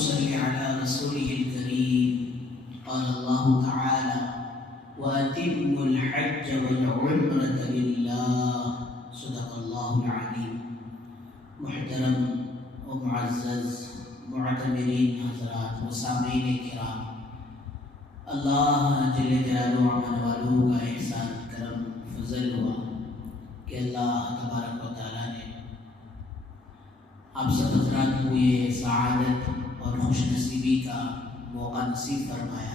صل على رسوله الكريم قال الله تعالى وأتموا الحج والعمرة لله صدق الله العليم. محترم و معزز معتمرین حضرات و سامعین کرام، اللہ جل جلالہ و والو کا احسان کرم فضل ہوا کہ اللہ تبارک و تعالیٰ نے آپ سب حضرات کو یہ سعادت اور خوش نصیبی کا موقع نصیب فرمایا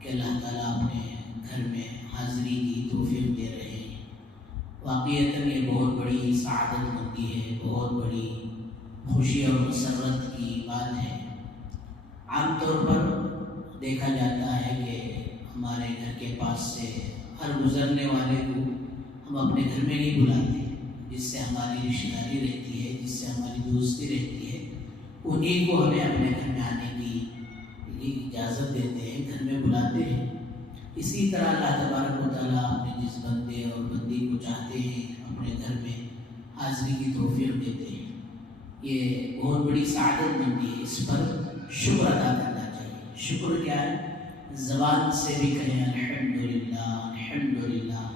کہ اللہ تعالیٰ اپنے گھر میں حاضری کی توفیق دے رہے ہیں۔ واقعتاً یہ بہت بڑی سعادت مندی ہے، بہت بڑی خوشی اور مسرت کی بات ہے۔ عام طور پر دیکھا جاتا ہے کہ ہمارے گھر کے پاس سے ہر گزرنے والے کو ہم اپنے گھر میں نہیں بلاتے، جس سے ہماری رشتہ داری رہتی ہے، جس سے ہماری دوستی رہتی ہے، انہیں کو ہمیں اپنے گھر میں آنے کی اجازت دیتے ہیں، گھر میں بلاتے ہیں۔ اسی طرح اللہ تبارک و تعالیٰ اپنے جس بندے اور بندی کو چاہتے ہیں اپنے گھر میں حاضری کی توفیق دیتے ہیں۔ یہ بہت بڑی سعادت مندی ہے، اس پر شکر ادا کرنا چاہیے۔ شکر کیا ہے؟ زبان سے بھی کہیں الحمدللہ الحمدللہ،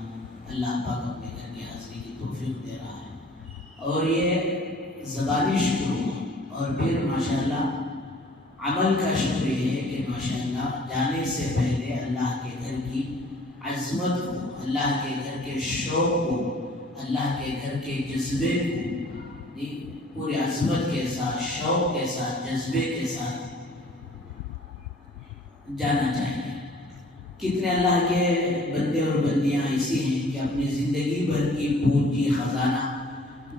اللہ پاک اپنے گھر کی حاضری کی توفیق دے رہا ہے، اور یہ زبانی شکر ہے۔ اور پھر ماشاءاللہ عمل کا شکر یہ ہے کہ ماشاءاللہ جانے سے پہلے اللہ کے گھر کی عظمت کو، اللہ کے گھر کے شوق کو، اللہ کے گھر کے جذبے کو پوری عظمت کے ساتھ، شوق کے ساتھ، جذبے کے ساتھ جانا چاہیے۔ کتنے اللہ کے بندے اور بندیاں ایسی ہیں کہ اپنی زندگی بھر کی پونجی خزانہ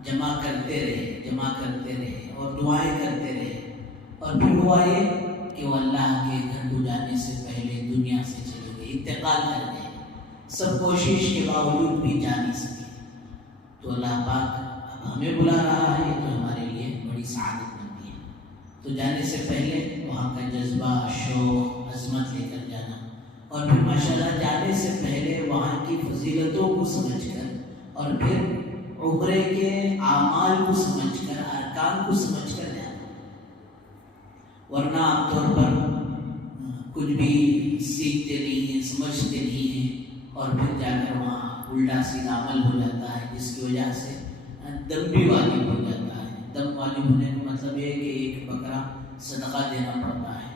جمع کرتے رہے اور دعائیں کرتے رہے، اور پھر ہوا یہ کہ وہ اللہ کے گھر کو جانے سے پہلے دنیا سے چلے گئے، انتقال کر گئے، سب کوشش کے باوجود بھی جا نہیں سکے۔ تو اللہ پاک اب ہمیں بلا رہا ہے تو ہمارے لیے بڑی سعادت مندی ہے۔ تو جانے سے پہلے وہاں کا جذبہ، شوق، عظمت لے کر جانا، اور پھر ماشاءاللہ جانے سے پہلے وہاں کی فضیلتوں کو سمجھ کر، اور پھر عمرے کے اعمال کو سمجھ کر، ارکان کو سمجھ کر جانا۔ ورنہ عام طور پر کچھ بھی سیکھتے نہیں ہیں، سمجھتے نہیں ہیں، اور پھر جا کر وہاں الٹا سیدھا عمل ہو جاتا ہے، جس کی وجہ سے دم بھی واجب ہو جاتا ہے۔ دم واجب ہونے کا مطلب یہ ہے کہ ایک بکرا صدقہ دینا پڑتا ہے،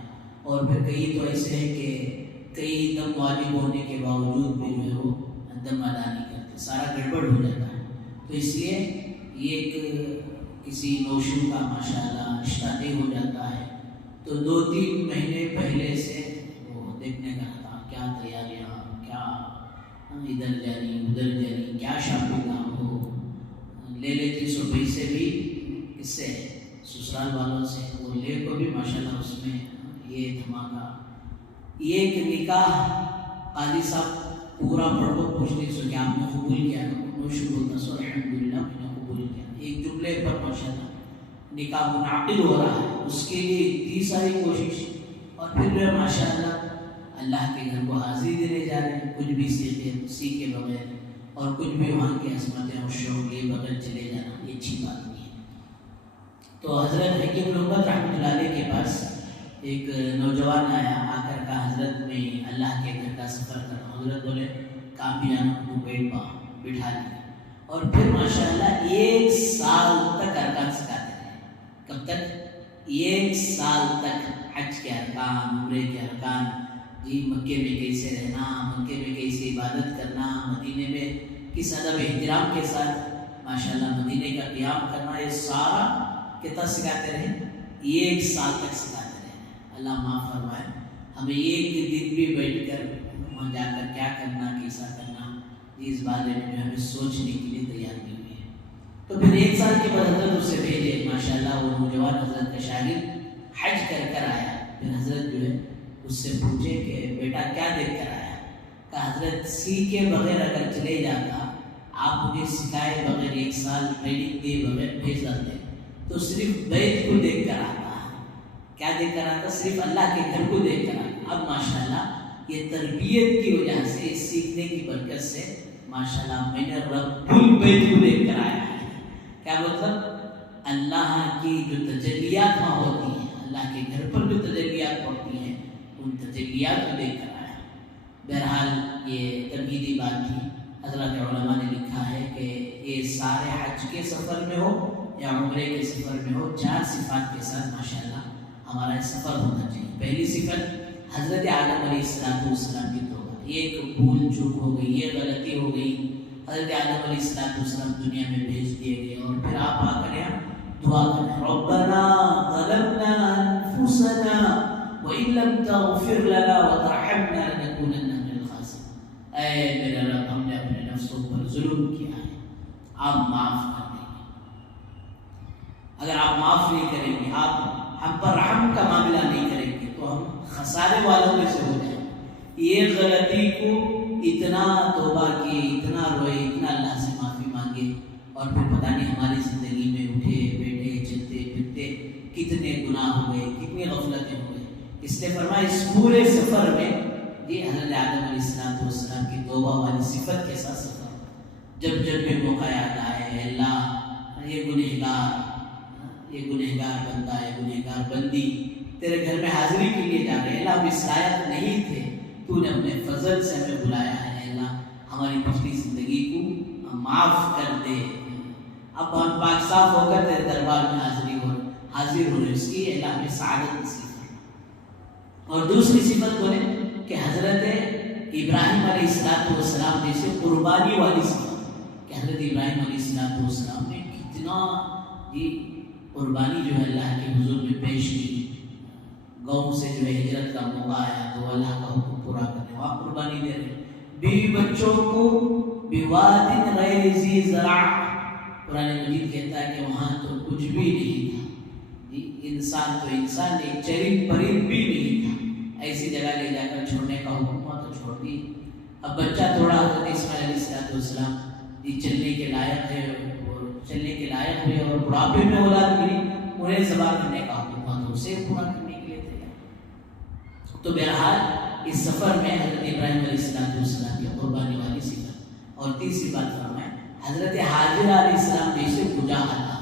اور پھر کئی تو ایسے ہیں کہ کئی دم واجب ہونے کے باوجود بھی جو ہے وہ دم ادا نہیں کرتے، سارا گڑبڑ ہو جاتا ہے۔ تو اس لیے یہ ایک کسی نوشو کا ماشاءاللہ رشتہ طے ہو جاتا ہے تو 2-3 مہینے پہلے سے وہ دیکھنے کا تھا کیا تیاریاں، کیا ادھر جانی ادھر جانی، کیا شاپنگ ہو، لے لیتی سو پیسے بھی کس سے؟ سسرال والوں سے، وہ لے کو بھی ماشاءاللہ اس میں یہ دھماکہ۔ یہ ایک نکاح قاضی صاحب پورا پڑھ کو پوچھتے سو کہ آپ نے قبول کیا؟ نوشو بولتا سو الحمدللہ میں نے قبول کیا۔ ایک جملے پر ماشاءاللہ نکاح منعقد ہو رہا ہے، اس کے لیے اتنی ساری کوشش، اور پھر ماشاءاللہ اللہ کے گھر کو حاضری دینے جا رہے ہیں، کچھ بھی سیکھے بغیر، اور کچھ بھی وہاں کی عظمتیں اور شوق کے بغیر چلے جانا، یہ اچھی بات نہیں ہے۔ تو حضرت حکیم الامت رحمۃ اللہ علیہ کے پاس ایک نوجوان آیا، آ کر کہا حضرت میں اللہ کے گھر کا سفر کر رہا ہوں۔ حضرت بولے کام بھی جانا، تو بٹھا لیا، اور پھر ماشاءاللہ 1 سال تک ارکان سکھاتے رہے۔ کب تک؟ 1 سال تک حج کے ارکان، عمرے کے ارکان، جی مکے میں کیسے رہنا، مکے میں کیسے عبادت کرنا، مدینے میں کس ادب احترام کے ساتھ ماشاءاللہ مدینے کا قیام کرنا، یہ سارا کتنا سکھاتے رہے؟ 1 سال تک سکھاتے رہے۔ اللہ معاف فرمائے، ہمیں ایک دن بھی بیٹھ کر وہاں جا کر کیا کرنا، کیسا کرنا، اس بارے میں جو ہمیں سوچنے کے لیے تیار نہیں ہوئی ہے۔ تو پھر 1 سال کے بعد حضرت اسے بھیجے، ماشاءاللہ وہ نوجوان حضرت کا شاگرد حج کر آیا۔ پھر حضرت جو ہے اس سے پوچھے کہ بیٹا کیا دیکھ کر آیا؟ کہا حضرت سیکھے بغیر اگر چلے جاتا، آپ مجھے سکھائے بغیر 1 سال ٹریننگ دیے بغیر بھیج جاتے تو صرف بیت کو دیکھ کر آتا۔ کیا دیکھ کر آتا؟ صرف اللہ کے گھر کو دیکھ کر آتا۔ اب ماشاءاللہ یہ تربیت کی وجہ سے، اس سیکھنے کی برکت سے ماشاءاللہ میں نے رب البیت کو دیکھ کر آیا ہے۔ کیا مطلب؟ اللہ کی جو تجلیات وہاں ہوتی ہیں، اللہ کے گھر پر جو تجلیات پڑتی ہیں ان تجلیات کو دیکھ کر آیا۔ بہرحال یہ تمہیدی بات تھی۔ حضرات علماء نے لکھا ہے کہ یہ سارے حج کے سفر میں ہو یا عمرے کے سفر میں ہو، 4 صفات کے ساتھ ماشاءاللہ ہمارا سفر ہونا چاہیے۔ پہلی صفت حضرت آدم علیہ السلام کی توبہ، یہ ایک بھول چوک ہو گئی، یہ غلطی ہو گئی، حضرت آدم علیہ السلام دنیا میں بھیج دیے گئے، اور پھر آپ آ کر یہاں دعا کریں ربنا ظلمنا انفسنا وان لم تغفر لنا وترحمنا لنكونن من الخاسرین۔ اے میرے رب، ہم نے اپنے نفسوں پر ظلم کیا ہے، آپ معاف کر دیں گے۔ اگر آپ معاف نہیں کریں گے، آپ ہم پر رحم کا معاملہ نہیں کریں گے تو ہم خسارے والوں میں سے ہو جائیں گے۔ یہ غلطی کو اتنا توبہ کیے، اتنا روئے، اتنا اللہ سے معافی مانگے، اور پھر پتہ نہیں ہماری زندگی میں اٹھے بیٹھے چلتے پھرتے کتنے گناہ ہو گئے، کتنی غفلتیں ہو گئی۔ اس لیے فرمایا اس پورے سفر میں یہ حضرت آدم علیہ السلام کی توبہ والی صفت کے ساتھ سفر، جب بھی موقع یاد آئے، اللہ یہ گنہگار بندہ ہے، گنہگار بندی تیرے گھر میں حاضری کے لیے جا رہے ہیں، اللہ ہم اس لائق نہیں تھے، تو نے اپنے فضل سے ہمیں بلایا ہے، اللہ ہماری پچھلی زندگی کو معاف کر دے، اب ہم پاک صاف ہو کر تیرے دربار میں حاضر ہو رہے، اس کی اللہ ہمیں سعادت نصیب فرما۔ اور دوسری صفت بولے کہ حضرت ابراہیم علیہ السلام جیسے قربانی والی صفت، کہ حضرت ابراہیم علیہ السلام نے کتنا قربانی جو ہے اللہ کے حضور میں پیش کی، گاؤں سے جو ہے ہجرت کا موقع آیا تو اللہ کا حکم پورا کرنے وہاں قربانی دے رہے، بیوی بچوں کو بواد غیر ذی زرع، قرآن مجید کہتا ہے کہ وہاں تو کچھ بھی نہیں تھا، انسان تو انسان ایک چرند پرند بھی نہیں تھا، ایسی جگہ لے جا کر چھوڑنے کا حکم ہوا تو چھوڑ دی۔ اب بچہ تھوڑا حضرت اسماعیل علیہ السلام چلنے کے لائق ہے، چلنے کے لائق ہوئے اور بڑھاپے میں اولاد ملی، انہیں ذبح کرنے کا حکم ہوا تو اسے پورا کرنے کے لیے تیار۔ تو بہرحال اس سفر میں حضرت ابراہیم علیہ السلام کی قربانی والی صفت۔ اور تیسری بات فرمائے حضرت حاجرہ علیہ السلام جیسے مجاہدہ،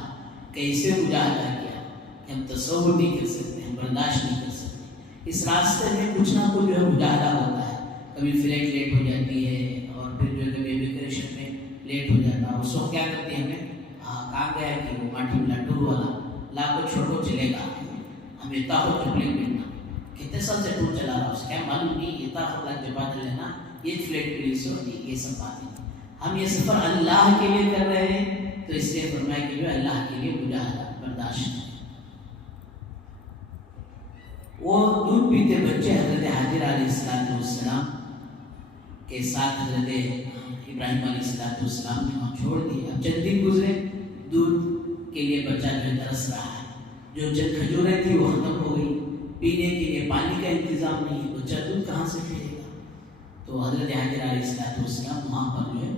کیسے مجاہدہ کیا کہ ہم تصور نہیں کر سکتے، ہم برداشت نہیں کر سکتے۔ اس راستے میں کچھ نہ کچھ جو ہے مجاہدہ ہوتا ہے، کبھی فلائٹ لیٹ ہو جاتی ہے، اور پھر جو ہے کبھی امیگریشن میں لیٹ ہو جاتا ہے، اس وقت کیا کرتے ہیں ہمیں کہا گیا ہے کہ وہ ماٹھی والا ٹور والا لا کو چھوڑو چلے گا، ہمیں طاقت چپلے ملنا، کتنے سال سے ٹور چلا رہا، اس کا معلوم نہیں، یہ طاقت لگ جب لینا، یہ فلیٹ پولیس ہوتی، یہ سب باتیں ہم یہ سفر اللہ کے لیے کر رہے ہیں، تو اس لیے فرمایا کہ جو اللہ کے لیے مجاہدہ برداشت ہے۔ وہ دودھ پیتے بچے حضرت حاجرہ علیہ السلام کے ساتھ حضرت ابراہیم علیہ السلام نے وہاں چھوڑ دی۔ اب چند دن گزرے، دودھ کے لیے بچہ جو ہے ترس رہا ہے، جو چند کھجوریں تھی وہ ختم ہو گئی، پینے کے لیے پانی کا انتظام نہیں، بچہ دودھ کہاں سے پیے گا؟ تو حضرت حاجرہ علیہ السلام وہاں پر جو ہے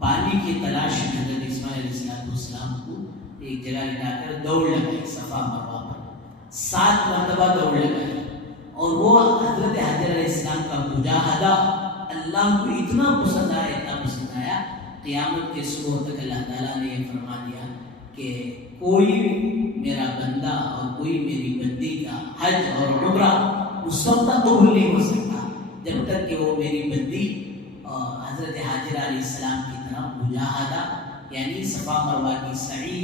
پانی کی تلاش میں حضرت اسماعیل علیہ السلام کو ایک جگہ لٹا کر دوڑ لگائی، صفا مروہ پر 7 مرتبہ دوڑ لگائی، اور وہ حضرت حاجرہ علیہ السلام کا مجاہدہ اللہ کو اتنا پسند آیا، قیامت کے صبح تک اللہ تعالیٰ نے یہ فرما دیا کہ کوئی میرا بندہ اور کوئی میری بندی کا حج اور عمرہ اس وقت تک قبول نہیں ہو سکتا جب تک کہ وہ میری بندی حضرت حاجرہ علیہ السلام کی طرح مجاہدہ، یعنی صفا مروہ کی سعی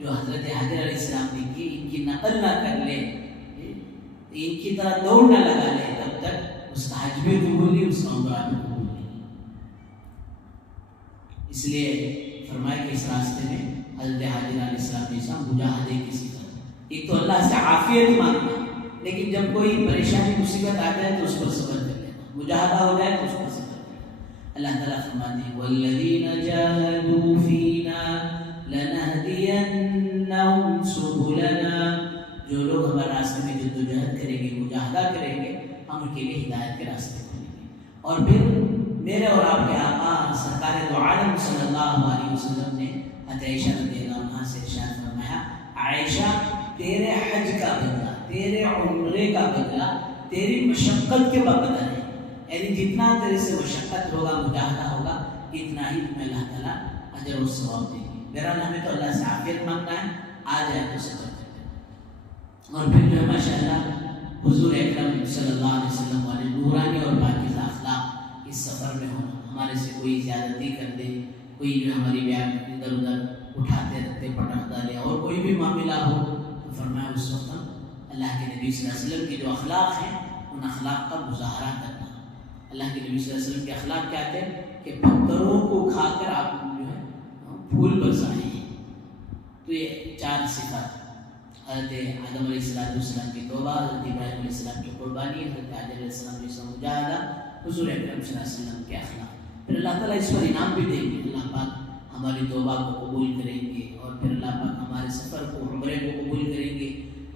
جو حضرت حاجرہ علیہ السلام نے کی، ان کی نقل نہ کر لے، ان کی طرح دوڑ نہ لگا لے، تب تک اس کا حج بھی قبول نہیں، اس کا عمرہ بھی قبول نہیں۔ اس لیے فرمایا کہ اس راستے میں حضرت حاجرہ علیہ السلام جیسا مجاہدے کی صفت، ایک تو اللہ سے عافیت مانگنا، لیکن جب کوئی پریشانی مصیبت آ جائے تو اس پر صبر کر لینا، مجاہدہ ہو جائے تو اس پر صبر کر لینا۔ اللہ تعالیٰ فرماتے ہیں وَالَّذِينَ جَاهَدُوا فِينَا لَنَهْدِيَنَّهُمْ سُبُلَنَا، جو لوگ ہمارے راستے میں جدوجہد کریں گے، مجاہدہ کریں گے، ہم ان کے لیے ہدایت کے راستے کھولیں گے۔ اور پھر میرے اور آپ کے آقا سرکار دو عالم صلی اللہ علیہ وسلم نے حضرت عائشہ رضی اللہ عنہا سے ارشاد فرمایا، عائشہ تیرے حج کا بدلہ، تیرے عمرے کا بدلہ تیری مشقت کے بدلہ ہے، یعنی جتنا تیرے سے مشقت ہوگا، مجاہدہ ہوگا، اتنا ہی تمہیں اللہ تعالیٰ اجر و ثواب دیں گے۔ بہرحال ہمیں تو اللہ سے عافیت مانگنا ہے، آ جائے تو صبر کرتے ہیں۔ اور پھر جو ہے ماشاءاللہ حضور اکرم صلی اللہ علیہ وسلم والے نورانی اور پاکیزہ اخلاق اس سفر میں ہونا. ہمارے سے کوئی زیادتی کر دے, کوئی جو ہماری بیان ادھر ادھر اٹھاتے رہتے پٹخ ڈالے اور کوئی بھی معاملہ ہو تو فرمایا اس وقت ہم اللہ کے نبی صلی اللہ علیہ وسلم کے جو اخلاق ہیں ان اخلاق کا مظاہرہ کرنا. اللہ کے نبی صلی اللہ علیہ وسلم کے اخلاق کیا تھے کہ پتھروں کو کھا کر آپ جو ہے پھول برسائیں. تو یہ 4 صفات حضرت آدم علیہ السلام کی توبہ, حضرت ابراہیم علیہ السلام کی قربانی, حضرت حاجر علیہ السلام کی مجاہدہ, حضور اکرم صلی اللہ علیہ وسلم کے اخلاق. پھر اللہ تعالیٰ اس پر انعام بھی دیں گے. اللہ پاک ہماری توبہ کو قبول کریں گے اور پھر اللہ پاک ہمارے سفر کو, عمرے کو قبول کریں گے,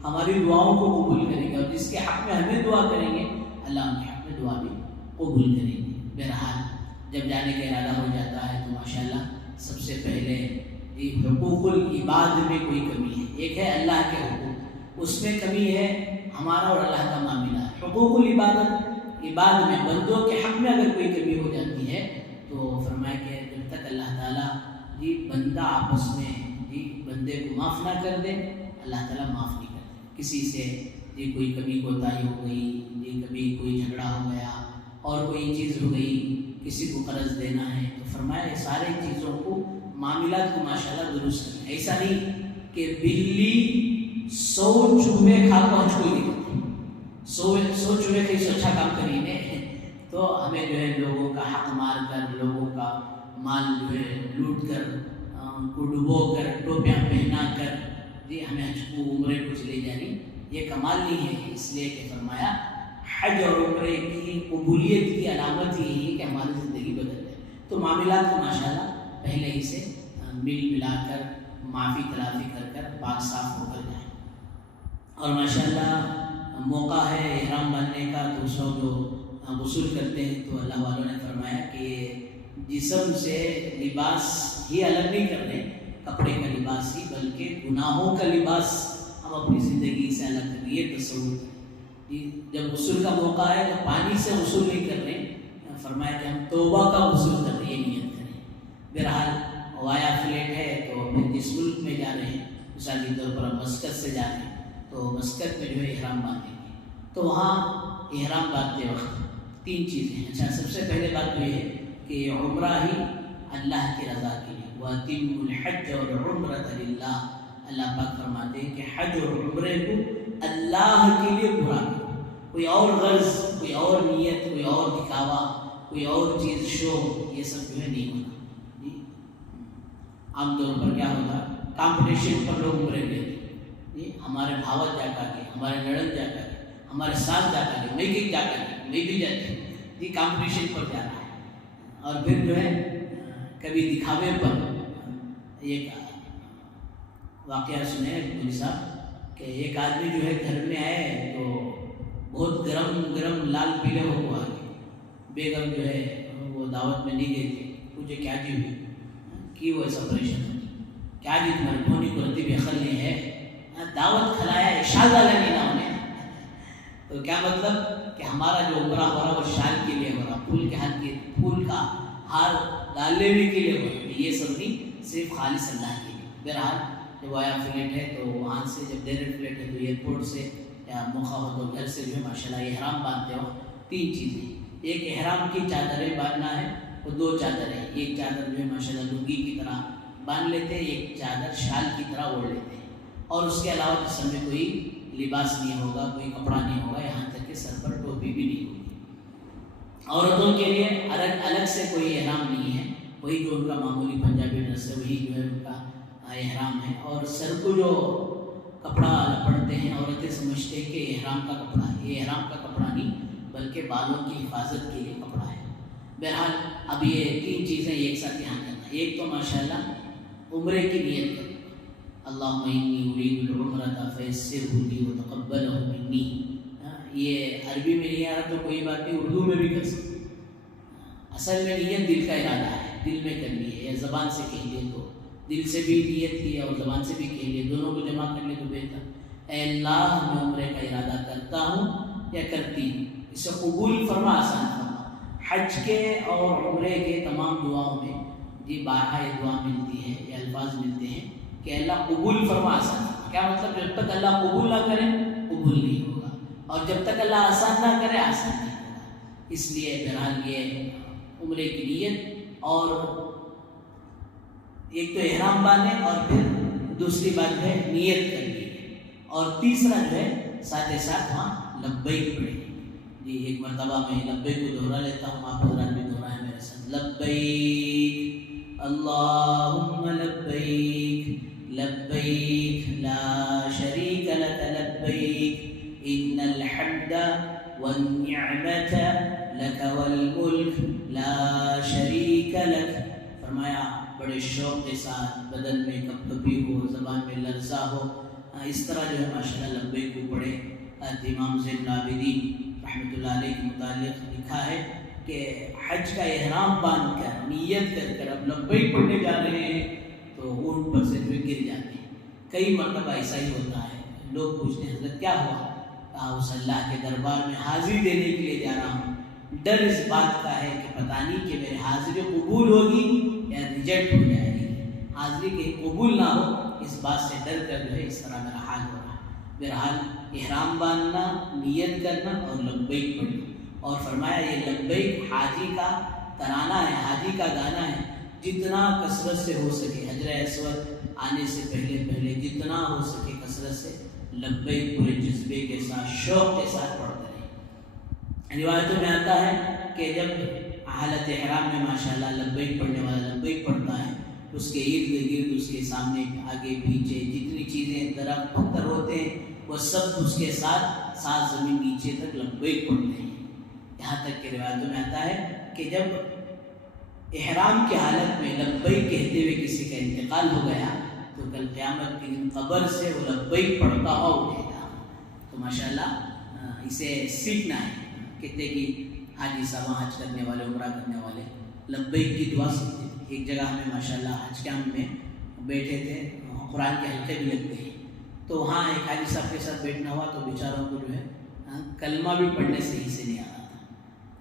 ہماری دعاؤں کو قبول کریں گے, اور جس کے حق میں ہمیں دعا کریں گے اللہ ان کے حق میں دعا بھی قبول کریں گے. بہرحال جب جانے کا ارادہ ہو جاتا ہے تو ماشاءاللہ سب سے پہلے حقوق العباد میں کوئی کمی ہے. ایک ہے اللہ کے حقوق, اس میں کمی ہے ہمارا اور اللہ کا معاملہ. حقوق العبادت, عباد میں بندوں کے حق میں اگر کوئی کمی ہو جاتی ہے تو فرمایا کہ جب تک اللہ تعالیٰ بندہ آپس میں بندے کو معاف نہ کر دے, اللہ تعالیٰ معاف نہیں کرتے. کسی سے کوئی کمی کوتاہی ہو گئی, کبھی کوئی جھگڑا ہو گیا اور کوئی چیز ہو گئی, کسی کو قرض دینا ہے, تو فرمایا سارے چیزوں کو معاملات کو ماشاءاللہ درست کریں. ایسا نہیں کہ بلی 100 چوہے کھا کو ہم کو نہیں کرتے, 100 چوہے کہیں سے اچھا کام کریے تو ہمیں جو ہے لوگوں کا حق مار کر, لوگوں کا مال جو ہے لوٹ کر, ان کو ڈبو کر, ٹوپیاں پہنا کر ہمیں حج کو عمرے کو چلے جانی, یہ کمال نہیں ہے. اس لیے کہ فرمایا حج اور عمرے کی قبولیت کی علامت یہی ہے کہ ہماری زندگی بدل جائے. تو معاملات کو ماشاءاللہ پہلے ہی سے مل ملا کر, معافی تلافی کر کر پاک صاف ہو کر جائیں. اور ماشاءاللہ موقع ہے احرام باندھنے کا, تو سو جو غسل کرتے ہیں تو اللہ والوں نے فرمایا کہ جسم سے لباس ہی الگ نہیں کر رہے, کپڑے کا لباس ہی, بلکہ گناہوں کا لباس ہم اپنی زندگی سے الگ کر. یہ تصور کریں. جب غسل کا موقع ہے تو پانی سے غسل نہیں کر رہے, فرمایا کہ ہم توبہ کا غسل کر رہے, یہ نیت کریں. بہرحال وایا فلیٹ ہے تو پھر جس ملک میں جا رہے ہیں, مثال کے طور پر ہم مسقط سے جا رہے ہیں تو مسقط میں جو ہے احرام باندھیں گے, تو وہاں احرام باندھتے وقت 3 چیزیں ہیں. اچھا, سب سے پہلے بات تو یہ ہے کہ عمرہ ہی اللہ کی رضا کے لیے, وَأَتِمُّ الْحَجَّ وَالْعُمْرَةَ لِلَّهِ. اللہ پاک فرماتے ہیں کہ حج اور عمرے کو اللہ کے لیے پورا کرو. کوئی اور غرض, کوئی اور نیت, کوئی اور دکھاوا, کوئی اور چیز شو, یہ سب جو ہے نہیں ہونا. عام طور پر کیا ہوتا, کمپٹیشن پر لوگ عمرے لیتے, ہمارے بھاوت جا کر کے, ہمارے لڑن جا کر کے, ہمارے ساتھ جا کر کے, میں کہیں جا کر کے, میں بھی جاتی ہوں, یہ کمپٹیشن پر جا رہا ہے. اور پھر جو ہے کبھی دکھاوے پر. ایک واقعہ سنے مولوی صاحب کہ ایک آدمی جو ہے گھر میں آئے تو بہت گرم لال پیلے ہو کو آگے, بیگم جو ہے وہ دعوت میں نہیں گئی تھی, مجھے کیا جی ہوئی کہ وہ ایسا پریشان ہوئی, کیا جی تمہاری دھونی کو رتب اخل نہیں ہے, دعوت کھلایا شال ڈالا نہیں نا انہیں. تو کیا مطلب کہ ہمارا جو عمرہ ہو رہا وہ شال کے لیے ہو رہا, پھول کے ہاتھ کے پھول کا ہار ڈالنے کے لیے ہو رہا, یہ سب نہیں, صرف خالص اللہ کے لیے. بہرحال جب آیا فلیٹ ہے تو وہاں سے, جب ڈائریکٹ فلیٹ ہے تو ایئرپورٹ سے یا موقع ہو تو گھر سے جو ہے ماشاءاللہ احرام باندھتے ہو 3 چیزیں. ایک احرام کی چادریں باندھنا ہے, وہ 2 چادریں, ایک چادر جو ہے ماشاءاللہ لنگی کی طرح باندھ لیتے ہیں, ایک چادر شال کی طرح اوڑھ لیتے ہیں, اور اس کے علاوہ جسم میں کوئی لباس نہیں ہوگا, کوئی کپڑا نہیں ہوگا, یہاں تک کہ سر پر ٹوپی بھی نہیں ہوگی. عورتوں کے لیے الگ سے کوئی احرام نہیں ہے, وہی جو ان کا معمولی پنجابی ڈریس ہے وہی جو ہے ان کا احرام ہے. اور سر کو جو کپڑا لپڑتے ہیں عورتیں سمجھتے ہیں کہ احرام کا کپڑا ہے, یہ احرام کا کپڑا نہیں بلکہ بالوں کی حفاظت کے لیے کپڑا ہے. بہرحال اب یہ 3 چیزیں ایک ساتھ یہاں کرنا. ایک تو ماشاءاللہ عمرے کی نیت کرنا, اللہم انی ارید العمرۃ فیسرہ لی وتقبلہ منی. یہ عربی میں نہیں آ رہا تو کوئی بات نہیں, اردو میں بھی کر سکتے. اصل میں نیت دل کا ارادہ ہے, دل میں کرنی ہے, یا زبان سے کہہ لیے تو دل سے بھی نیت کی اور زبان سے بھی کہہ لیے, دونوں کو جمع کر لے تو بہتر. اے اللہ میں عمرے کا ارادہ کرتا ہوں یا کرتی ہوں, اسے قبول فرما, آسان فرما. حج کے اور عمرے کے تمام دعاؤں میں بارہا یہ دعا ملتی ہے, یہ الفاظ ملتے ہیں کہ اللہ قبول فرما, آسان. کیا مطلب, جب تک اللہ قبول نہ کرے قبول نہیں ہوگا، اور جب تک اللہ آسان نہ کرے آسان نہیں ہوگا۔ اس لیے بہرحال یہ عمرے کی نیت، اور ایک تو احرام باندھے، اور پھر دوسری بات جو ہے نیت کرنی ہے، اور تیسرا جو ہے ساتھ وہاں لبیک پڑھیں۔ جی ایک مرتبہ میں لبیک کو دہرا لیتا ہوں، آپ حضرات بھی دہرائیں میرے ساتھ۔ لبیک اللہم لبیک لبیک لا شریک لک لبیک ان الحمد والنعمت لک والملک لا شریک لک۔ فرمایا بڑے شوق کے ساتھ، بدن میں کپ کپی ہو، زبان میں لرزہ ہو، اس طرح جو ہے ماشاءاللہ لبیک کو پڑھے۔ امام زین العابدین رحمۃ اللہ علیہ کے متعلق لکھا ہے کہ حج کا احرام باندھ کر نیت کر اب لبیک پڑھنے جا رہے ہیں تو اونٹ پر سے جو گر جاتے ہیں۔ کئی مرتبہ ایسا ہی ہوتا ہے، لوگ پوچھتے ہیں حضرت کیا ہوا؟ کہا اس اللہ کے دربار میں حاضری دینے کے لیے جا رہا ہوں، ڈر اس بات کا ہے کہ پتہ نہیں کہ میری حاضری قبول ہوگی یا ریجیکٹ ہو جائے گی، حاضری کہیں قبول نہ ہو، اس بات سے ڈر کر جو ہے اس طرح میرا حال ہو رہا ہے۔ بہرحال احرام باندھنا، نیت کرنا اور لبیک پڑھنا، اور فرمایا یہ لبیک حاجی کا ترانہ ہے، حاجی کا گانا ہے، جتنا کثرت سے ہو سکے حجر اسود آنے سے پہلے جتنا ہو سکے کثرت سے لبیک پورے جذبے کے ساتھ، شوق کے ساتھ پڑھتے رہے۔ روایتوں میں آتا ہے کہ جب حالت احرام میں ماشاءاللہ لبیک پڑھنے والا لبیک پڑھتا ہے، اس کے ارد گرد، اس کے سامنے آگے پیچھے جتنی چیزیں درخت پتھر ہوتے ہیں وہ سب اس کے ساتھ ساتھ زمین نیچے تک لبیک پڑھتے ہیں۔ یہاں تک کہ روایتوں میں آتا ہے کہ جب احرام کی حالت میں لبیک کہتے ہوئے کسی کا انتقال ہو گیا تو کل قیامت کے دن قبر سے وہ لبیک پڑھتا ہوا اٹھے گا۔ تو ماشاءاللہ اسے سیکھنا ہے۔ کہتے کہ حاجی صاحب حج کرنے والے، عمرہ کرنے والے لبیک کی دعا سیکھتے تھے۔ ایک جگہ ہمیں ماشاءاللہ حج کیمپ میں بیٹھے تھے، قرآن کے حلقے بھی لگتے ہیں، تو وہاں ایک حاجی صاحب کے ساتھ بیٹھنا ہوا تو بیچاروں کو جو ہے کلمہ بھی پڑھنے صحیح سے نہیں آ رہا تھا۔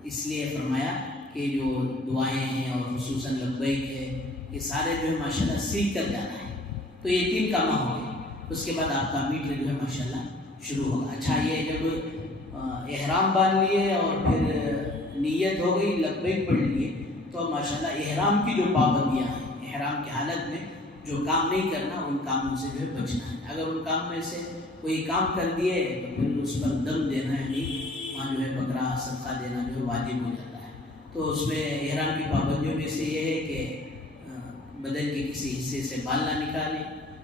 اس لیے فرمایا کہ جو دعائیں ہیں اور خصوصاً لبیک ہے، یہ سارے جو ہے ماشاءاللہ سیکھ کر جانا ہے۔ تو یہ 3 کام ہو گئے، اس کے بعد آپ کا میٹر جو ہے ماشاءاللہ شروع ہوگا۔ اچھا یہ جب احرام باندھ لیے اور پھر نیت ہو گئی، لبیک پڑھ لیے، تو ماشاءاللہ احرام کی جو پابندیاں ہیں، احرام کی حالت میں جو کام نہیں کرنا، ان کاموں سے جو ہے بچنا ہے۔ اگر ان کام میں سے کوئی کام کر دیے تو پھر اس پر دم دینا ہے، نہیں وہاں جو ہے بکرا صدقہ دینا جو ہے واجب ہو جاتا ہے۔ تو اس میں احرام کی پابندیوں میں سے یہ ہے کہ بدن کے کسی حصے سے بال نہ نکالیں،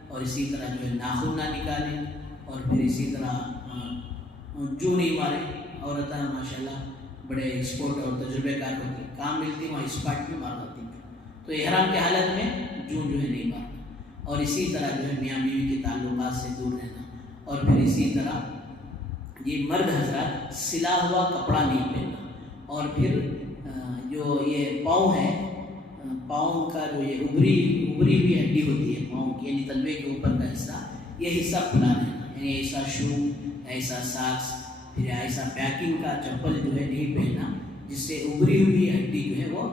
اور اسی طرح جو ہے ناخن نہ نکالیں، اور پھر اسی طرح جو نہیں ماریں۔ عورتیں ماشاءاللہ بڑے ایکسپورٹ اور تجربے کار ہوتی ہیں، کام ملتی وہاں اسپاٹ میں مار دیتی ہیں، تو احرام کی حالت میں جو ہے نہیں مارنا۔ اور اسی طرح جو ہے میاں بیوی کے تعلقات سے دور رہنا، اور پھر اسی طرح یہ مرد حضرات سلا ہوا کپڑا نہیں پہننا، اور پھر جو یہ پاؤں ہے، پاؤں کا جو یہ ابری ہوئی ہڈی ہوتی ہے پاؤں کی، یعنی تلوے کے اوپر کا حصہ، یہ حصہ کھلا رہنا، یعنی ایسا شو، ایسا ساکس، پھر ایسا پیکنگ کا چپل جو ہے نہیں پہننا جس سے ابری ہوئی ہڈی جو ہے وہ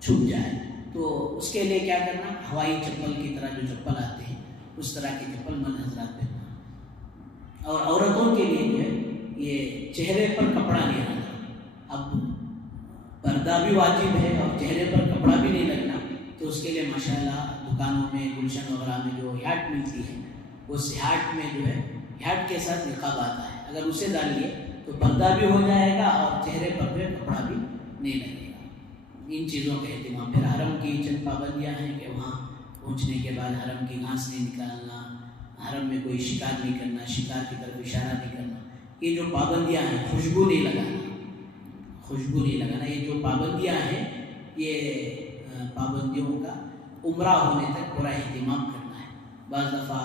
چھپ جائے۔ تو اس کے لیے کیا کرنا، ہوائی چپل کی طرح جو چپل آتے ہیں اس طرح کے چپل مرد حضرات پہننا۔ اور عورتوں کے لیے جو ہے یہ چہرے پر کپڑا نہیں رکھنا۔ اب پردہ بھی واجب ہے اور چہرے پر کپڑا بھی نہیں لگنا، تو اس کے لیے ماشاءاللہ دکانوں میں، گلشن وغیرہ میں جو ہیٹ ملتی ہے، اس ہیٹ میں جو ہے ہیٹ کے ساتھ نقاب آتا ہے، اگر اسے ڈالیے تو پردہ بھی ہو جائے گا اور چہرے پر جو کپڑا بھی نہیں لگے گا۔ ان چیزوں کا اہتمام۔ پھر حرم کی چند پابندیاں ہیں کہ وہاں پہنچنے کے بعد حرم کی گھاس نہیں نکالنا، حرم میں کوئی شکار نہیں کرنا، شکار کی طرف اشارہ نہیں کرنا، یہ جو پابندیاں ہیں، خوشبو نہیں لگانا، یہ جو پابندیاں ہیں، یہ پابندیوں کا عمرہ ہونے تک پورا اہتمام کرنا ہے۔ بعض دفعہ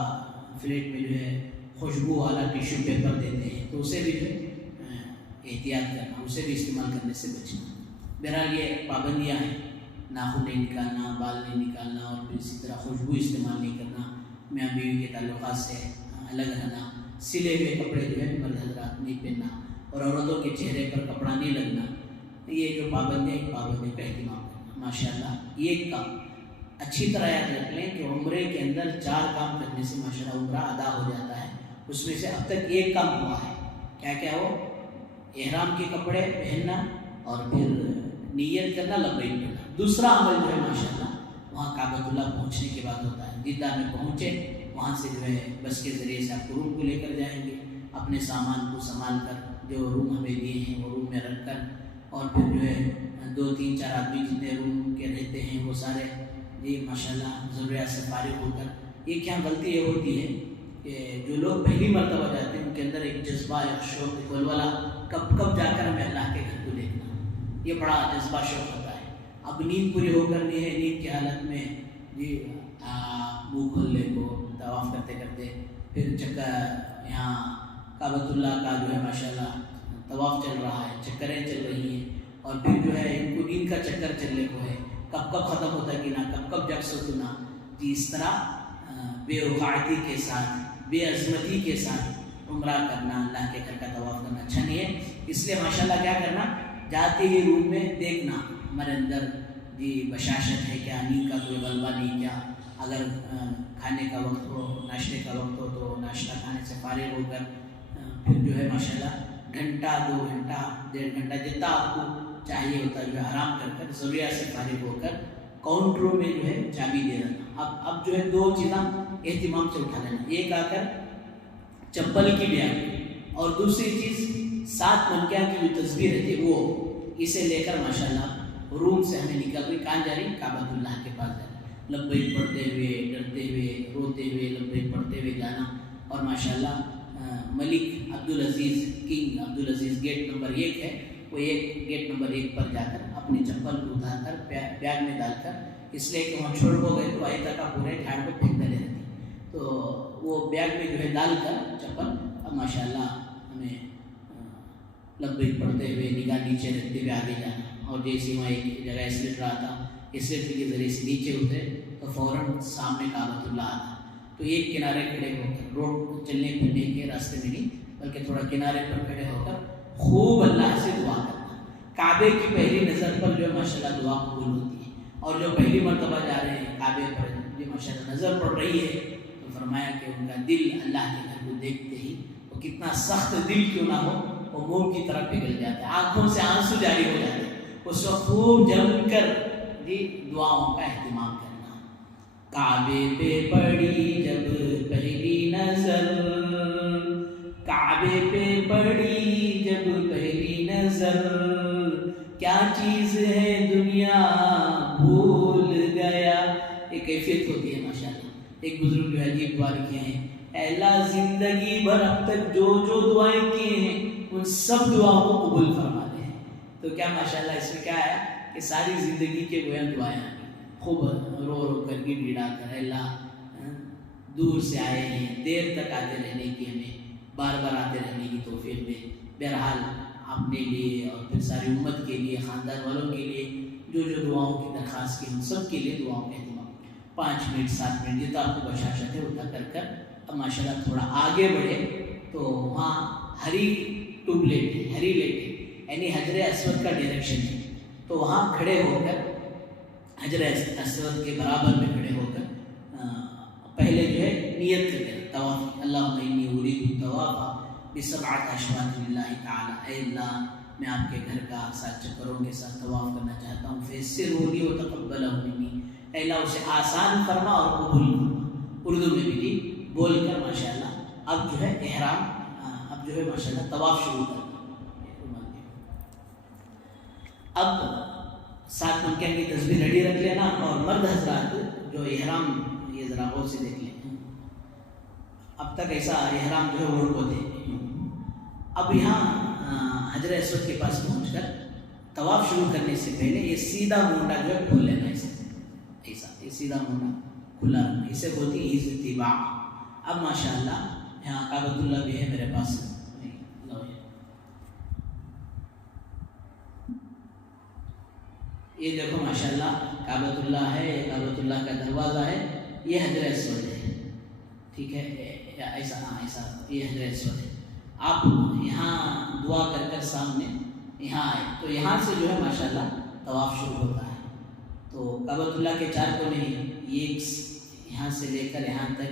فلیٹ میں جو ہے خوشبو والا ٹیشو پیپر دیتے ہیں، تو اسے بھی جو احتیاط کرنا، اسے بھی استعمال کرنے سے بچنا۔ بہرحال یہ پابندیاں ہیں، ناخن نہیں نکالنا، بال نہیں نکالنا، اور پھر اسی طرح خوشبو استعمال نہیں کرنا، میاں بیوی کے تعلقات سے الگ رہنا، سلے ہوئے کپڑے جو ہے مرد حضرات نہیں پہننا، اور عورتوں کے چہرے پر کپڑا نہیں لگنا۔ یہ جو پابندیاں کا اہتمام کرنا۔ ماشاءاللہ یہ کام اچھی طرح یاد رکھ لیں کہ عمرے کے اندر 4 کام کرنے سے ماشاءاللہ عمرہ ادا ہو جاتا ہے، اس میں سے اب تک ایک کام ہوا ہے. کیا کیا ہو؟ احرام کے کپڑے پہننا اور پھر نیت کرنا، لبیک پڑھنا. دوسرا عمل جو ہے ماشاءاللہ وہاں کعبۃ اللہ پہنچنے کے بعد ہوتا ہے. جدہ میں پہنچے، وہاں سے جو ہے بس کے ذریعے سے آپ کو روم کو لے کر جائیں گے. اپنے سامان کو سنبھال کر جو روم ہمیں دیے ہیں وہ روم میں رکھ کر، اور پھر جو ہے 2 3 4 آدمی جتنے روم کے رہتے ہیں وہ سارے جی ماشاءاللہ ضروریات سے فارغ ہو کر. ایک یہاں غلطی یہ ہوتی ہے کہ جو لوگ پہلی مرتبہ جاتے ہیں ان کے اندر ایک جذبہ، ایک شوق، ایک ولولہ، کب جا کر ہمیں اللہ کے گھر کو دیکھنا، یہ بڑا جذبہ شوق ہوتا ہے. اب نیند پوری ہو کر نہیں ہے، نیند کی حالت میں جی منہ کھولنے کو طواف کرتے کرتے پھر چکر یہاں کعبۃ اللہ کا جو ہے ماشاءاللہ طواف چل رہا ہے، چکریں چل رہی ہیں، اور پھر جو ہے ان کو نیند کا چکر چلنے کو ہے، کب ختم ہوتا ہے کہ نہ کب جگ سکوں نہ. جی اس طرح بے وقاعتی کے ساتھ، بے عظمتی کے ساتھ عمرہ کرنا، اللہ کے گھر کا طواف کرنا اچھا نہیں ہے. اس لیے ماشاءاللہ کیا کرنا، جاتے ہی روم میں دیکھنا ہمارے اندر جی بشاشت ہے کیا، نیند کا کوئی غلبہ نہیں کیا. اگر کھانے کا وقت ہو، ناشتے کا وقت ہو تو ناشتہ کھانے سے فارغ ہو کر پھر جو ہے ماشاءاللہ گھنٹہ 2 گھنٹہ 1.5 گھنٹہ جتنا آپ کو چاہیے ہوتا ہے جو ہے آرام کر ضروریات سے فارغ ہو کر کاؤنٹروں میں جو ہے چابی دے دینا. اب جو ہے 2 چیزیں اہتمام سے اٹھا لینا. ایک آ کر چپل کی بیاگ، اور دوسری چیز 7 منکیاں کی جو تصویر رہتی ہے وہ، اسے لے کر ماشاءاللہ روم سے ہمیں نکل رہی. کہاں جا رہی؟ کعبۃ اللہ کے پاس جا رہی. لبیک پڑھتے ہوئے، ڈرتے ہوئے، روتے ہوئے، لبیک پڑھتے ہوئے جانا. اور ماشاءاللہ ملک Abdulaziz, king Abdulaziz gate number 1 ہے، وہ گیٹ نمبر 1 پر جا کر اپنی چپل کو اتار کر بیگ میں ڈال کر، اس لیے کہ وہاں چھوڑ ہو گئے تو آئی تک پورے ٹھاڑ کو پھینکتے رہتی، تو وہ بیگ میں جو ہے ڈال کر چپل اب ماشاءاللہ ہمیں لبیک پڑھتے ہوئے نگاہ نیچے رکھتے ہوئے آگے جانا. اور جیسے وہاں ایک جگہ اسلیٹ رہا تھا، اسلیٹ کے ذریعے سے نیچے اترے تو فوراً سامنے کعبۃ اللہ آتا. تو ایک کنارے کھڑے ہو کر، روڈ چلنے پھرنے کے راستے میں نہیں بلکہ تھوڑا کنارے پر کھڑے ہو کر خوب اللہ سے دعا کرنا. کعبے کی پہلی نظر پر جو ماشاءاللہ دعا قبول ہوتی ہے. اور جو پہلی مرتبہ جا رہے ہیں کعبے پر جو ماشاءاللہ نظر پڑ رہی ہے تو فرمایا کہ ان کا دل اللہ کے گھر کو دیکھتے ہی وہ کتنا سخت دل کیوں نہ ہو وہ منہ کی طرف پگھل جاتا ہے، آنکھوں سے آنسو جاری ہو جاتے ہیں. اس وقت خوب جم کر دعاؤں کا اہتمام کرنا. کعبے پہ پڑی جب پہلی نظر، کعبے پہ پڑی جب پہلی نظر، کیا چیز ہے دنیا بھول گیا. ایک کیفیت ہوتی ہے ماشاءاللہ. ایک بزرگ جو عجیب دعا لکھے ہیں، اے اللہ زندگی بھر اب تک جو دعائیں کیے ہیں ان سب دعاؤں کو قبول فرما دے. تو کیا ماشاءاللہ اس میں کیا ہے کہ ساری زندگی کے گویا دعائیں خوب رو کر گڑ گڑا کر، اللہ دور سے آئے ہیں، دیر تک آتے رہنے کی، ہمیں بار بار آتے رہنے کی توفیق دے. بہرحال اپنے لیے اور پھر ساری امت کے لیے، خاندان والوں کے لیے جو دعاؤں کی درخواست کی، ہم سب کے لیے دعاؤں کا اہتمام 5 منٹ 7 منٹ جتنا آپ کو بشاشت ہے اتنا کر اب ماشاءاللہ تھوڑا آگے بڑھے تو وہاں ہری ٹیوب لائٹ ہے، ہری لائٹ ہے، یعنی حجر اسود کا ڈائریکشن ہے. تو وہاں کھڑے ہو کر حجر اسود کے برابر میں کھڑے ہو کر پہلے جو ہے نیت کرتے ہیں طواف. اللہم انی ارید الطواف بسبعۃ اشواط للہ تعالی. اے اللہ میں آپ کے گھر کا 7 چکروں کے ساتھ طواف کرنا چاہتا ہوں. فیسرہ لی وتقبلہ منی. اے اللہ اسے آسان فرما اور قبول فرما. اردو میں بھی بول کر ماشاءاللہ اب جو ہے احرام، اب جو ہے ماشاءاللہ طواف شروع کرنا. اب 7 منکیاں کی تصویر ریڈی رکھ لینا. اور مرد حضرات جو احرام، یہ ذرا غور سے دیکھ لیں، اب تک ایسا احرام جو ہے وہ اڑ تھے. اب یہاں حجر اسود کے پاس پہنچ کر طواف شروع کرنے سے پہلے یہ سیدھا مونڈا جو ہے کھول لینا. ایسا یہ سیدھا مونڈا کھلا رکھنا، اسے بولتی ہے اتباع. اب ماشاءاللہ یہاں کعبۃ اللہ بھی ہے میرے پاس، یہ دیکھو ماشاءاللہ کعبۃ اللہ ہے، یہ کعبۃ اللہ کا دروازہ ہے، یہ حجر اسود ہے. ٹھیک ہے، ایسا ایسا یہ حجر اسود ہے. آپ یہاں دعا کر کر سامنے یہاں آئے تو یہاں سے جو ہے ماشاءاللہ طواف شروع ہوتا ہے. تو کعبۃ اللہ کے 4 کونے یہاں سے لے کر یہاں تک،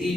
3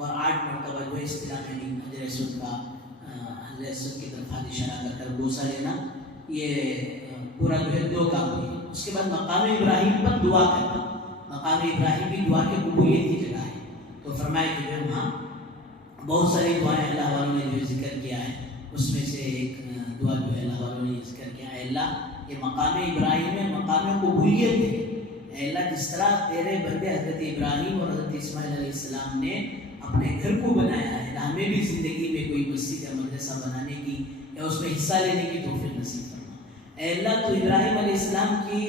اور 8 مرتبہ جو ہے اصطلاح میں حجر اسود کا حجر اسود کی طرف ہاتھ اشارہ کر کر بوسہ لینا، یہ پورا جو ہے 2 کام ہوئی۔ اس کے بعد مقام ابراہیم پر دعا کرنا، مقام ابراہیم بھی دعا کی قبولیت کی جگہ ہے، تو فرمایا کہ جو ہے وہاں بہت ساری دعائیں اللہ والوں نے جو ذکر کیا ہے، اس میں سے ایک دعا جو ہے اللہ والوں نے ذکر کیا ہے، اللہ یہ مقام ابراہیم ہے، مقام قبولیت ہے، اے اللہ جس طرح تیرے بندے حضرت ابراہیم اور حضرت اسماعیل علیہ السلام نے اپنے گھر کو بنایا ہے، ہمیں بھی زندگی میں کوئی مسجد یا مدرسہ بنانے کی یا اس میں حصہ لینے کی توفیق نصیب فرما۔ اے اللہ تو ابراہیم علیہ السلام کی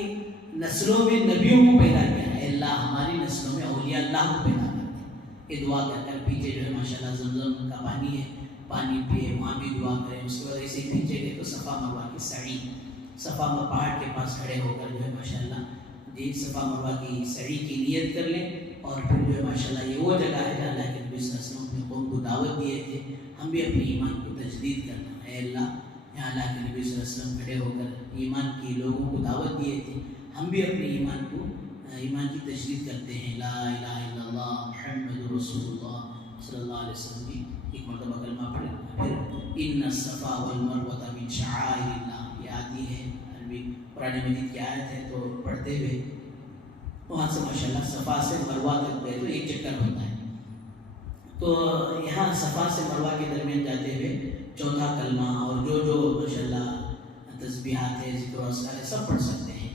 نسلوں میں نبیوں کو پیدا کیا، اے اللہ ہماری نسلوں میں اولیاء اللہ کو پیدا کر دے۔ یہ دعا کر کر پیچھے جو ہے ماشاءاللہ زمزم کا پانی ہے، پانی پیے، وہاں بھی دعا کریں۔ اس کے بعد ایسے پیچھے گئے تو صفا مروہ کی سعی، صفا پہاڑ کے پاس کھڑے ہو کر جو ہے ماشاءاللہ جی صفا مروہ کی سعی کی نیت کر لیں، اور پھر جو ہے ماشاءاللہ یہ وہ جگہ ہے جہاں اللہ کے نبی صلی اللہ علیہ وسلم اپنے قوم کو دعوت دیے تھے، ہم بھی اپنے ایمان کو تجدید کرنا۔ اے اللہ یہاں اللہ کے نبی صلی اللہ علیہ وسلم کھڑے ہو کر ایمان کی لوگوں کو دعوت دیے تھے، ہم بھی اپنے ایمان کو ایمان کی تجدید کرتے ہیں۔ لا الہ الا اللہ محمد رسول اللہ صلی اللہ علیہ وسلم کی ایک مرتبہ کلمہ پڑھیں، پھر ان الصفا والمروہ من شعائر اللہ، یہ آتی ہے عربی قرآن مجید کی آیت ہے، تو پڑھتے ہوئے وہاں سے ماشاءاللہ صفا سے مروہ تک گئے تو ایک چکر ہوتا ہے، تو یہاں صفا سے مروہ کے درمیان جاتے ہوئے چوتھا کلمہ اور جو ماشاءاللہ تسبیحات ہے، ذکر و اذکار ہے، سب پڑھ سکتے ہیں۔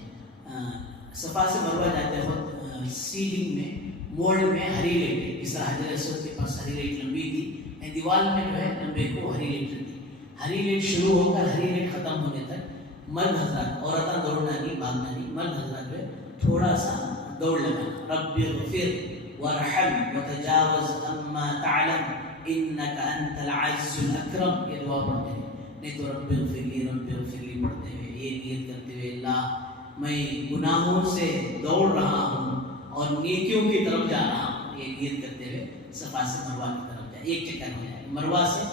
صفا سے مروہ جاتے وقت سیلنگ میں مولڈ میں ہری لائٹ، اس طرح حجر اسود کے پاس ہری لائٹ لمبی تھی، دیوار میں جو ہے لمبے کو ہری لائٹ تھی، ہری لائٹ شروع ہو کر ہری لائٹ ختم ہونے تک مرد حضرات، عورتیں دوڑنا نہیں بھاگنا نہیں، مرد حضرات جو ہے تھوڑا سا دوڑ لگانا، رب اغفر وارحم وتجاوز عما تعلم انک انت العز الاکرم، یہ دعا پڑھتے ہیں، نہیں تو رب اغفر لی پڑھتے ہوئے یہ نیت کرتے ہوئے اللہ میں گناہوں سے دوڑ رہا ہوں اور نیکیوں کی طرف جا رہا ہوں، یہ نیت کرتے ہوئے صفا سے مروہ کی طرف جائے، ایک چکر ہو جائے گا۔ مروہ سے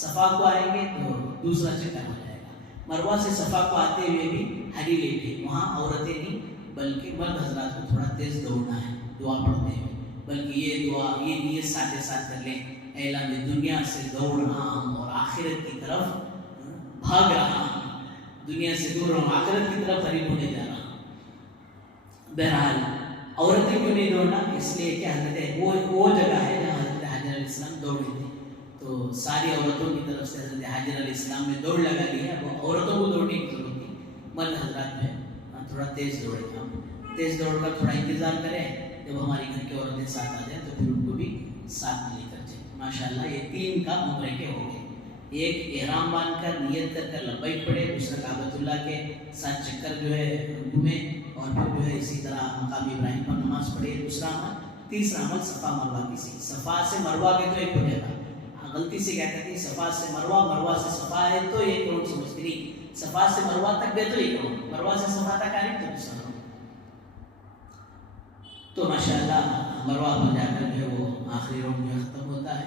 صفا کو آئیں گے تو دوسرا چکر ہو جائے گا، مروہ سے صفا کو آتے ہوئے بھی ہری لائٹ ہے، وہاں عورتیں نہیں بلکہ مرد حضرات کو تھوڑا تیز دوڑنا ہے دعا پڑھتے ہوئے، بلکہ یہ دعا یہ نیت ساتھ ساتھ کر لیں، اے اللہ میں دنیا سے دوڑ رہا ہوں اور آخرت کی طرف بھاگ رہا ہوں، دنیا سے دور رہا ہوں، آخرت کی طرف قریب ہونے جا رہا ہوں۔ بہرحال عورتیں کیوں نہیں دوڑنا؟ اس لیے کہ حضرت وہ جگہ ہے جہاں حضرت حاجر علیہ السلام دوڑے تھے، تو ساری عورتوں کی طرف سے حضرت حاجر علیہ السلام نے دوڑ لگا لی ہے، وہ عورتوں کو دوڑنے کی ضرورت تھی، مرد حضرات جو ہے تھوڑا تیز دوڑے، ہم تیز دوڑ کر تھوڑا انتظار کریں، جب ہماری گھر کی عورتیں ساتھ آ جائیں تو پھر ان کو بھی ساتھ میں لے کر جائیں۔ ماشاءاللہ یہ 3 کام عمرے کے ہو گئے، ایک احرام باندھ کر نیت کر کر لبیک پڑھے، دوسرا کعبۃ اللہ کے ساتھ چکر جو ہے گھومیں، اور پھر جو ہے اسی طرح مقام ابراہیم پر نماز پڑھے، دوسرا عمل، تیسرا عمل صفا مروہ کی صحیح، صفا سے مروہ کے تو ایک ہو جائے گا، غلطی سے کیا کہتے ہیں صفا سے مروہ، مروہ سے صفا ہے تو 1 کروڑ سمجھتے نہیں، صفا سے مروہ تک گئے تو 1 کروڑ، مروہ سے صفا تک آئے تو دوسرا کروڑ، تو ماشاءاللہ مروہ پر جا کر جو ہے وہ آخری راؤنڈ جو ختم ہوتا ہے،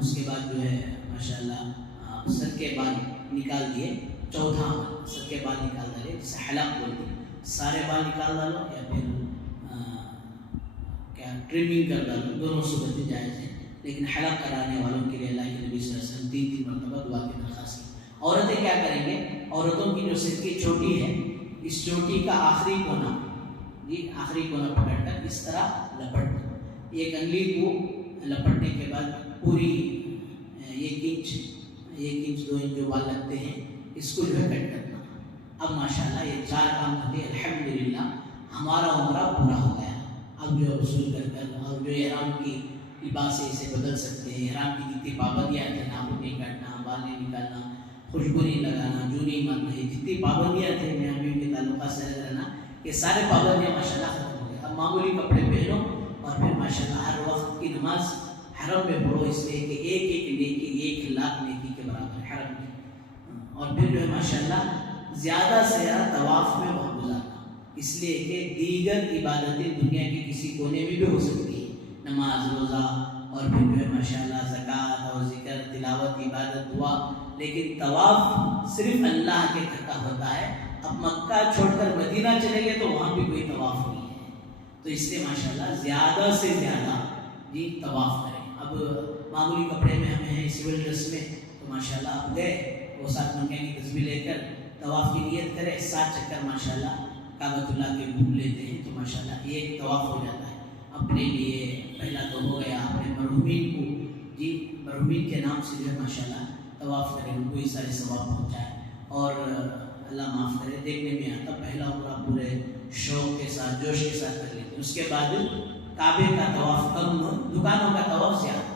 اس کے بعد جو ہے ماشاءاللہ سر کے بال نکال دیے، چوتھا سر کے بال نکال ڈالے، جسے حلق بولتے ہیں، سارے بال نکال ڈالو یا پھر کیا ٹریمنگ کر ڈالو، دونوں صورتیں جائز ہیں، لیکن حلق کرانے والوں کے لیے اللہ کے نبی صلی اللہ علیہ وسلم 3 مرتبہ دعا کی درخواست کی۔ عورتیں کیا کریں گے؟ عورتوں کی جو سر کی چوٹی ہے، اس چوٹی کا آخری کونا آخری کونا پکڑ کر اس طرح لپٹ دو، ایک انگلی کو لپٹنے کے بعد پوری 1 انچ 2 انچ جو بال لگتے ہیں اس کو جو ہے کٹ کرنا۔ اب ماشاءاللہ یہ 4 کام ہوتے ہیں، الحمدللہ ہمارا عمرہ پورا ہو گیا۔ اب جو غسل کر کر اور جو احرام کی لباس ہے اسے بدل سکتے ہیں، احرام کی جتنی پابندیاں تھیں، ناخن نہیں کاٹنا، بال نہیں نکالنا، خوشبو نہیں لگانا، جو نہیں ماننا، یہ جتنی پابندیاں تھیں میاں بیوی کے تعلقات سے رہنا، یہ سارے پابندیاں ماشاءاللہ ختم ہو گئے۔ اب معمولی کپڑے پہنو اور پھر ماشاءاللہ ہر وقت کی نماز حرم میں پڑھو، اس لیے کہ ایک نیکی 1 لاکھ نیکی کے برابر ہے حرم کی، اور پھر جو ہے ماشاءاللہ زیادہ سے زیادہ طواف میں وقت گزارنا، اس لیے کہ دیگر عبادتیں دنیا کے کسی کونے میں بھی ہو سکتی ہے، نماز، روزہ، اور پھر جو ہے ماشاءاللہ زکوٰۃ اور ذکر، تلاوت، عبادت، دعا، لیکن طواف صرف اللہ کے گھر کا ہوتا ہے۔ اب مکہ چھوڑ کر مدینہ چلے گئے تو وہاں بھی کوئی طواف نہیں ہے، تو اس لیے ماشاءاللہ زیادہ سے زیادہ طواف کریں۔ اب اب معمولی کپڑے میں ہمیں ہیں، سول ڈریس میں، تو ماشاءاللہ آپ گئے، وہ ساتھ منگیں کی تصویر لے کر طواف کی نیت کرے، 7 چکر ماشاءاللہ کعبۃ اللہ کے گھوم لیتے ہیں، تو ماشاءاللہ ایک طواف ہو جاتا ہے اپنے لیے۔ پہلا تو ہو گیا اپنے مرحومین کو، جی مرحومین کے نام سے جو ہے ماشاءاللہ طواف کریں، ان کو یہ سارے ثواب پہنچائے، اور اللہ معاف کرے، دیکھنے میں آتا پہلا عمرہ پورے شوق کے ساتھ جوش کے ساتھ کر لیتے ہیں۔ اس کے بعد کعبے کا طواف کم، دکانوں کا طواف زیادہ،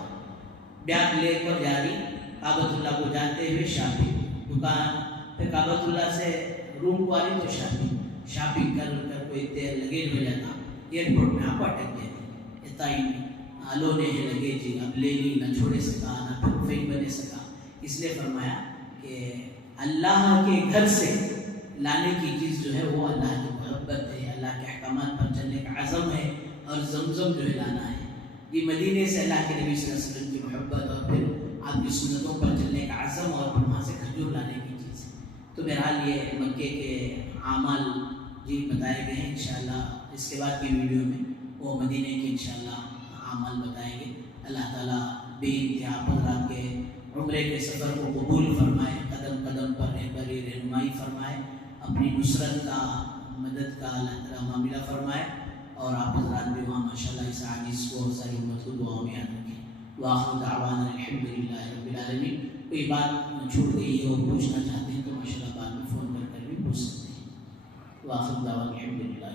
بیگ لے کر جاری کعبۃ اللہ کو جاتے ہوئے شاپنگ، دکان پھر کعبۃ اللہ سے روم کو آئی تو شاپنگ کر کوئی دیر لگیج ہو جاتا، ایئرپورٹ میں آپ اٹک گئے تھے، اتنا لونے ہیں لگیج، اب لے لی، نہ چھوڑے سکا نہ پھر فیک بنے سکا، اس لیے فرمایا کہ اللہ کے گھر سے لانے کی چیز جو ہے وہ اللہ کی محبت ہے، اللہ کے احکامات پر چلنے کا عزم ہے، اور زمزم جو ہے لانا ہے، یہ مدینے سے اللہ کے نبی صلی اللہ علیہ وسلم کی محبت اور پھر آپ کی سنتوں پر چلنے کا عزم، اور پھر وہاں سے کھجور لانے کی چیز ہے۔ تو بہرحال یہ مکے کے اعمال جی بتائے گئے ہیں، انشاءاللہ اس کے بعد کی ویڈیو میں وہ مدینے کے انشاءاللہ اعمال بتائیں گے۔ اللہ تعالیٰ بے انتہا حضرات کے عمرے کے سفر کو قبول فرمائے، قدم قدم پر رہبری رہنمائی فرمائے، اپنی نصرت کا مدد کا اللہ تعالیٰ معاملہ فرمائے، اور آپ حضرات بھی وہاں ماشاءاللہ اس عاجز کو ساری امت کو دعاؤں میں یاد رکھیں۔ وآخر دعوانا الحمدللہ رب العالمین۔ کوئی بات چھوٹ گئی ہو پوچھنا چاہتے ہیں تو ماشاءاللہ بعد میں فون کر بھی پوچھ سکتے ہیں۔ وآخر دعوانا الحمدللہ۔